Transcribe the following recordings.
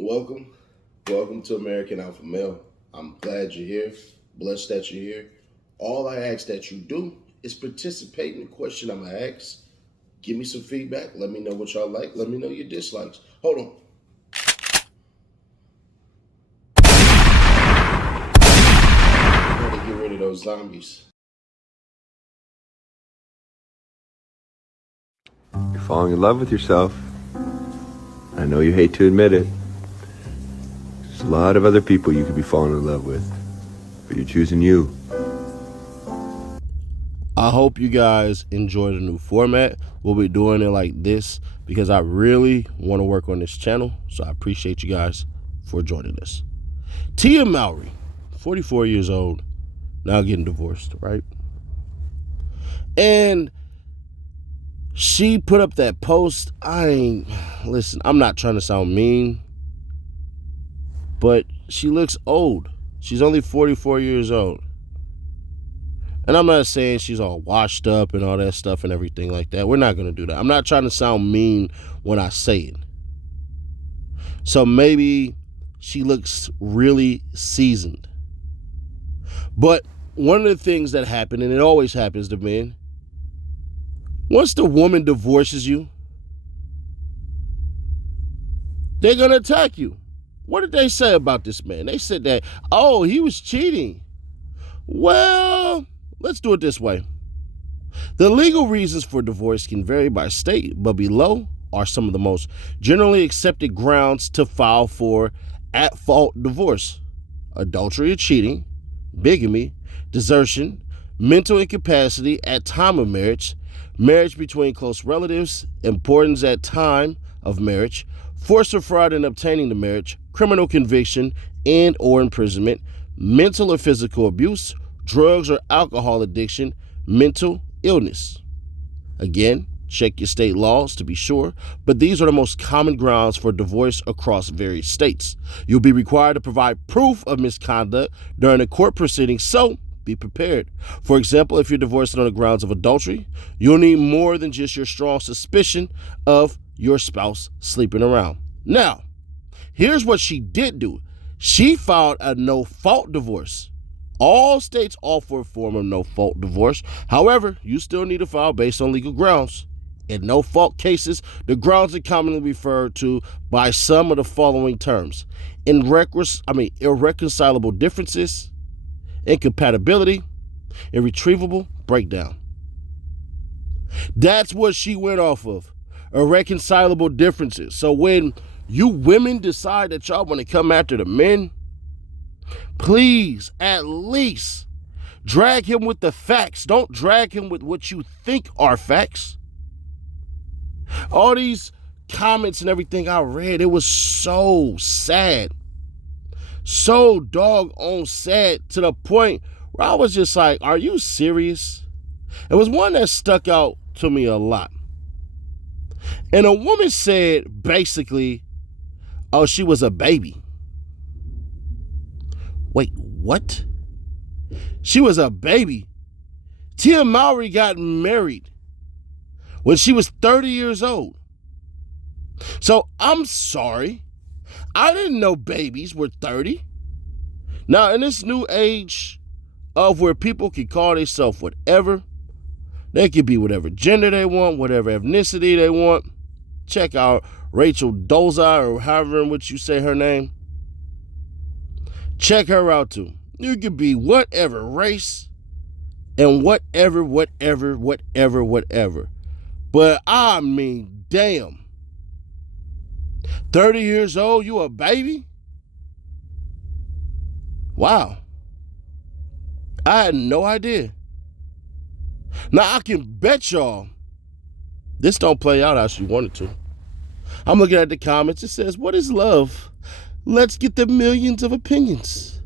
Welcome. Welcome to American Alpha Male. I'm glad you're here. Blessed that you're here. All I ask that you do is participate in the question I'm going to ask. Give me some feedback. Let me know what y'all like. Let me know your dislikes. Hold on. I got to get rid of those zombies. You're falling in love with yourself. I know you hate to admit it. There's a lot of other people you could be falling in love with, but you're choosing you. I hope you guys enjoy the new format. We'll be doing it like this because I really want to work on this channel. So I appreciate you guys for joining us. Tia Mowry, 44 years old, now getting divorced, right? And she put up that post. Listen, I'm not trying to sound mean, but she looks old. She's only 44 years old. And I'm not saying she's all washed up and all that stuff and everything like that. We're not going to do that. I'm not trying to sound mean when I say it. So maybe she looks really seasoned. But one of the things that happened, and it always happens to men, once the woman divorces you, they're going to attack you. What did they say about this man? They said that, oh, he was cheating. Well, let's do it this way. The legal reasons for divorce can vary by state, but below are some of the most generally accepted grounds to file for at-fault divorce: adultery or cheating, bigamy, desertion, mental incapacity at time of marriage, marriage between close relatives, importance at time of marriage, force or fraud in obtaining the marriage, criminal conviction and or imprisonment, mental or physical abuse, drugs or alcohol addiction, mental illness. Again, check your state laws to be sure, but these are the most common grounds for divorce across various states. You'll be required to provide proof of misconduct during a court proceeding, so be prepared. For example, if you're divorcing on the grounds of adultery, you'll need more than just your strong suspicion of your spouse sleeping around. Now, here's what she did do. She filed a no-fault divorce. All states offer a form of no-fault divorce. However, you still need to file based on legal grounds. In no-fault cases, the grounds are commonly referred to by some of the following terms: irreconcilable differences, incompatibility, irretrievable breakdown. That's what she went off of. Irreconcilable differences. So when you women decide that y'all want to come after the men, please at least drag him with the facts. Don't drag him with what you think are facts. All these comments and everything I read, it was so sad. So doggone sad, to the point where I was just like, are you serious? It was one that stuck out to me a lot. And a woman said basically, oh, she was a baby. Wait, what? She was a baby. Tia Mowry got married when she was 30 years old. So I'm sorry. I didn't know babies were 30. Now, in this new age of where people can call themselves whatever, they can be whatever gender they want, whatever ethnicity they want. Check out Rachel Dolezal, or however in which you say her name. Check her out too. You can be whatever race and whatever. But I mean, damn. 30 years old, you a baby? Wow. I had no idea. Now, I can bet y'all this don't play out how she wanted to. I'm looking at the comments. It says, what is love? Let's get the millions of opinions.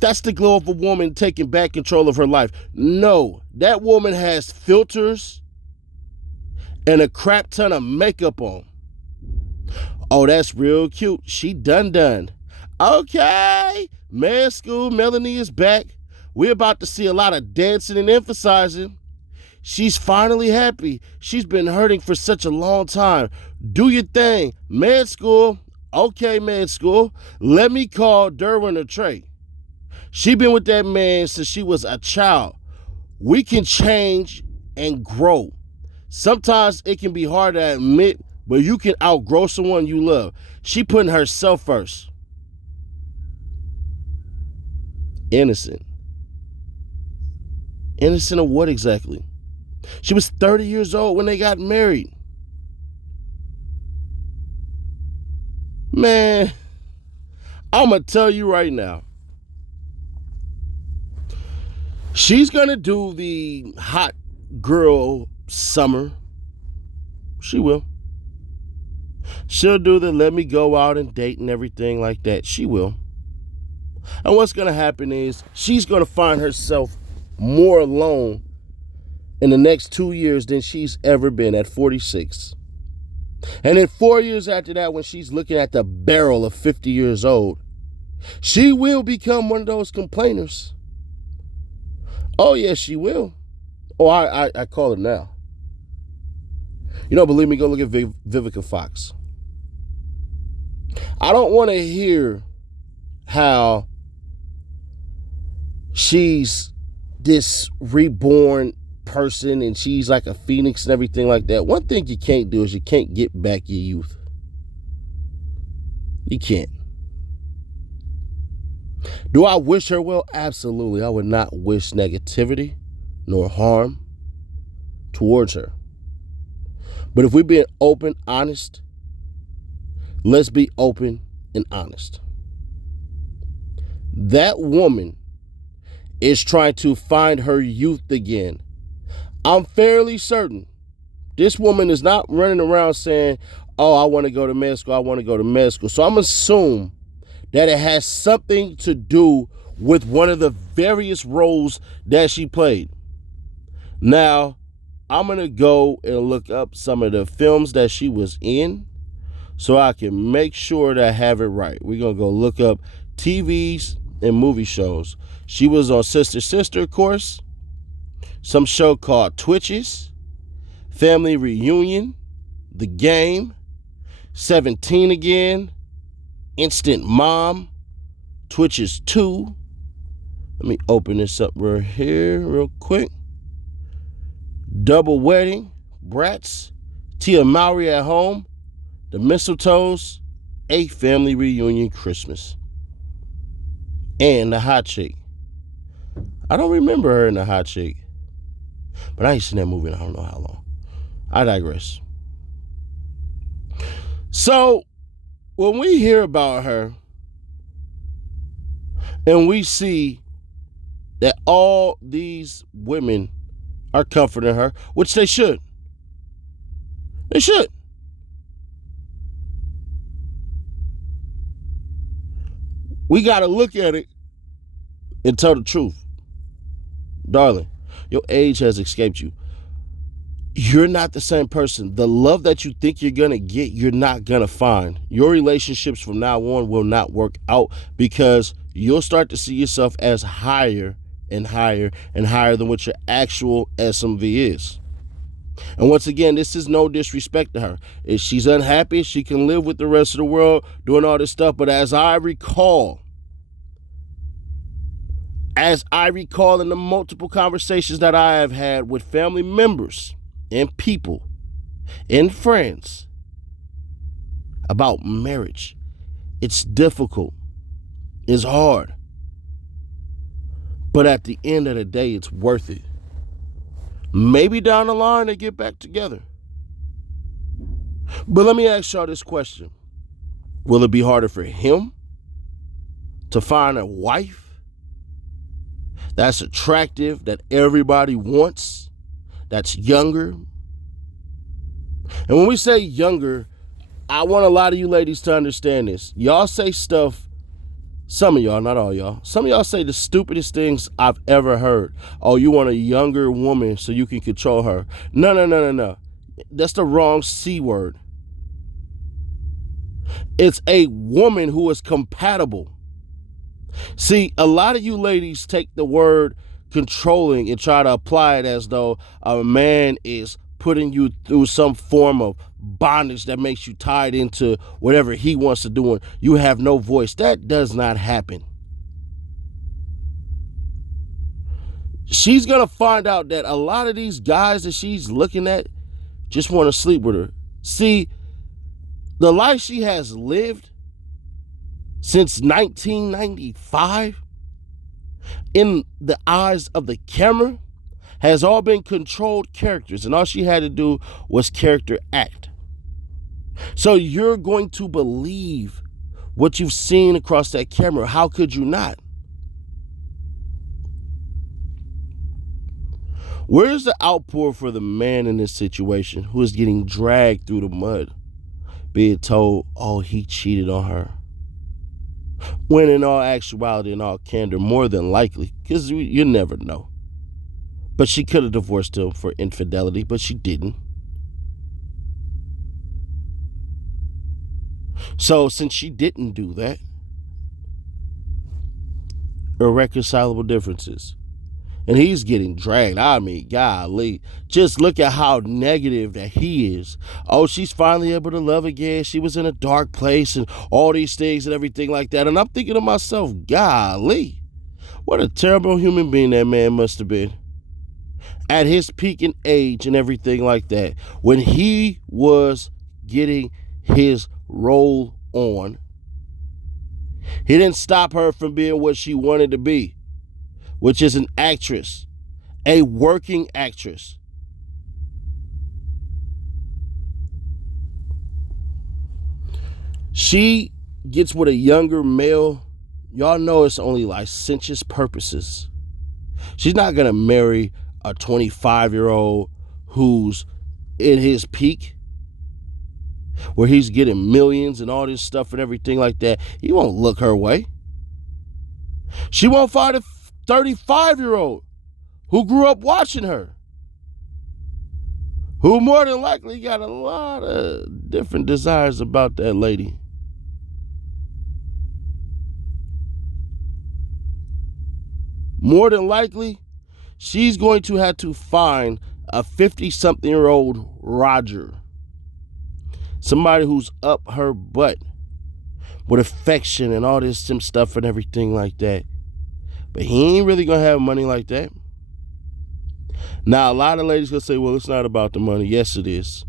That's the glow of a woman taking back control of her life. No, that woman has filters and a crap ton of makeup on. Oh, that's real cute. She done. Okay, man school, Melanie is back. We're about to see a lot of dancing and emphasizing. She's finally happy. She's been hurting for such a long time. Do your thing. Man school, Okay, med school. Let me call Derwin or Trey. She been with that man since she was a child. We can change and grow. Sometimes it can be hard to admit, but you can outgrow someone you love. She putting herself first. Innocent. Innocent of what exactly? She was 30 years old when they got married. Man, I'm going to tell you right now. She's going to do the hot girl summer. She will. She'll do the let me go out and date and everything like that. She will. And what's going to happen is she's going to find herself more alone in the next 2 years than she's ever been at 46. And then 4 years after that, when she's looking at the barrel of 50 years old, she will become one of those complainers. Oh, yes, she will. Oh, I call it now. You don't believe me? Go look at Vivica Fox. I don't want to hear how she's this reborn person and she's like a phoenix and everything like that. One thing you can't do is you can't get back your youth. You can't. Do I wish her well? Absolutely. I would not wish negativity nor harm towards her. But if we're being open, honest, let's be open and honest. That woman is trying to find her youth again. I'm fairly certain this woman is not running around saying, oh, I want to go to med school, I want to go to med school. So I'm assuming that it has something to do with one of the various roles that she played. Now, I'm going to go and look up some of the films that she was in so I can make sure that I have it right. We're going to go look up TVs and movie shows. She was on Sister Sister, of course. Some show called Twitches, Family Reunion, The Game, 17 Again, Instant Mom, Twitches 2. Let me open this up right here real quick. Double Wedding, Bratz, Tia Mowry at Home, The Mistletoes, A Family Reunion Christmas, and The Hot Chick. I don't remember her in The Hot Chick, but I ain't seen that movie in I don't know how long. I digress. So, when we hear about her and we see that all these women are comforting her, which they should. They should. We got to look at it and tell the truth. Darling, your age has escaped you. You're not the same person. The love that you think you're going to get, you're not going to find. Your relationships from now on will not work out because you'll start to see yourself as higher and higher and higher than what your actual SMV is. And once again, this is no disrespect to her. If she's unhappy, she can live with the rest of the world doing all this stuff. But as I recall in the multiple conversations that I have had with family members and people and friends about marriage, it's difficult. It's hard. But at the end of the day, it's worth it. Maybe down the line, they get back together. But let me ask y'all this question. Will it be harder for him to find a wife that's attractive, that everybody wants, that's younger? And when we say younger, I want a lot of you ladies to understand this. Y'all say stuff, some of y'all, not all y'all, some of y'all say the stupidest things I've ever heard. Oh, you want a younger woman so you can control her. No. That's the wrong C word. It's a woman who is compatible. See, a lot of you ladies take the word controlling and try to apply it as though a man is putting you through some form of bondage that makes you tied into whatever he wants to do and you have no voice. That does not happen. She's going to find out that a lot of these guys that she's looking at just want to sleep with her. See, the life she has lived since 1995 in the eyes of the camera has all been controlled characters, and all she had to do was character act. So you're going to believe what you've seen across that camera. How could you not? Where's the outpour for the man in this situation who is getting dragged through the mud, being told, oh, he cheated on her? When in all actuality, in all candor, more than likely, because you never know. But she could have divorced him for infidelity, but she didn't. So since she didn't do that, irreconcilable differences. And he's getting dragged. I mean, golly, just look at how negative that he is. Oh, she's finally able to love again. She was in a dark place and all these things and everything like that. And I'm thinking to myself, golly, what a terrible human being that man must have been at his peak in age and everything like that. When he was getting his role on, he didn't stop her from being what she wanted to be, which is an actress, a working actress. She gets with a younger male. Y'all know it's only licentious purposes. She's not going to marry a 25-year-old who's in his peak, where he's getting millions and all this stuff and everything like that. He won't look her way. She won't find a 35-year-old who grew up watching her, who more than likely got a lot of different desires about that lady. More than likely, she's going to have to find a 50-something-year-old Roger, somebody who's up her butt with affection and all this some stuff and everything like that. But he ain't really going to have money like that. Now, a lot of ladies going to say, well, it's not about the money. Yes, it is.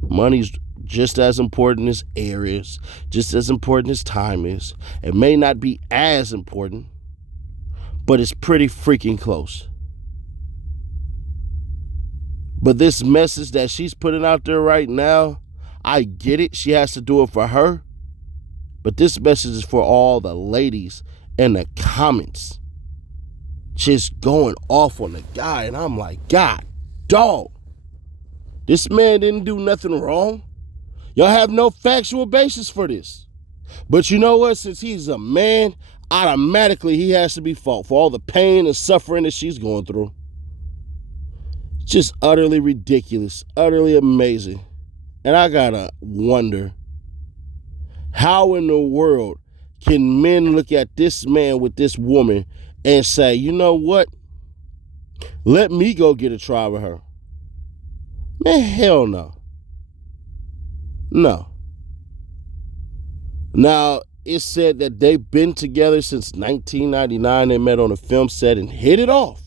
Money's just as important as air is, just as important as time is. It may not be as important, but it's pretty freaking close. But this message that she's putting out there right now, I get it. She has to do it for her. But this message is for all the ladies in the comments just going off on the guy. And I'm like, God, dog, this man didn't do nothing wrong. Y'all have no factual basis for this. But you know what? Since he's a man, automatically he has to be fault for all the pain and suffering that she's going through. Just utterly ridiculous, utterly amazing. And I gotta wonder, how in the world can men look at this man with this woman and say, you know what? Let me go get a try with her. Man, hell no. No. Now, it's said that they've been together since 1999. They met on a film set and hit it off.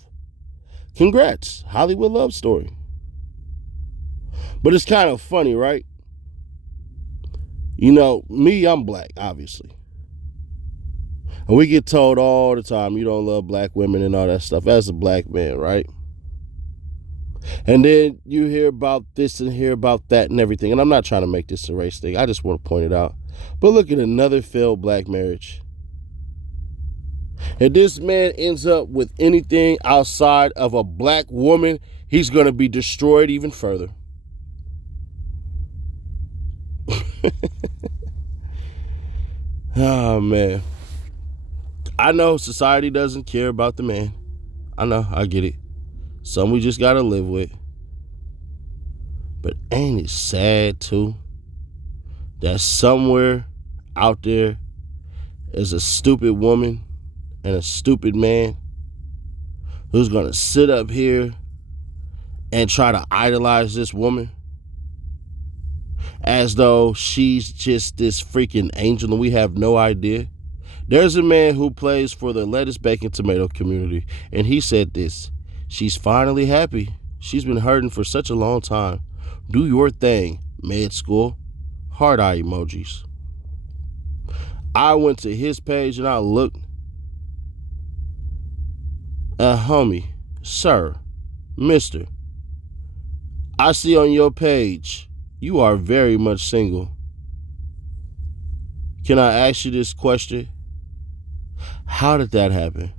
Congrats. Hollywood love story. But it's kind of funny, right? You know, me, I'm black, obviously. And we get told all the time, you don't love black women and all that stuff as a black man, right? And then you hear about this and hear about that and everything. And I'm not trying to make this a race thing. I just want to point it out. But look at another failed black marriage. If this man ends up with anything outside of a black woman, he's going to be destroyed even further. Oh, man. I know society doesn't care about the man. I know, I get it. Some we just got to live with. But ain't it sad, too, that somewhere out there is a stupid woman and a stupid man who's going to sit up here and try to idolize this woman as though she's just this freaking angel and we have no idea. There's a man who plays for the lettuce, bacon, tomato community, and he said this: she's finally happy. She's been hurting for such a long time. Do your thing, med school. Heart eye emojis. I went to his page and I looked. Homie, sir, mister, I see on your page you are very much single. Can I ask you this question? How did that happen?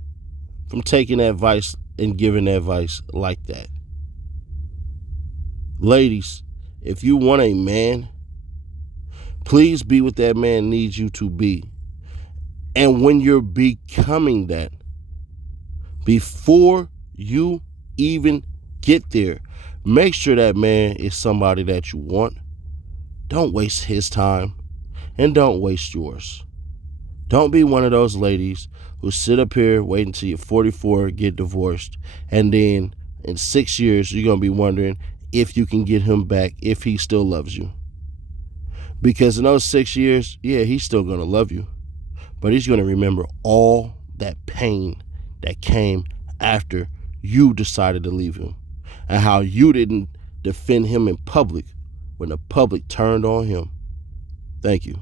From taking advice and giving advice like that. Ladies, if you want a man, please be what that man needs you to be. And when you're becoming that, before you even get there, make sure that man is somebody that you want. Don't waste his time and don't waste yours. Don't be one of those ladies who sit up here waiting until you're 44, get divorced, and then in 6 years you're going to be wondering if you can get him back, if he still loves you. Because in those 6 years, yeah, he's still going to love you, but he's going to remember all that pain that came after you decided to leave him and how you didn't defend him in public when the public turned on him. Thank you.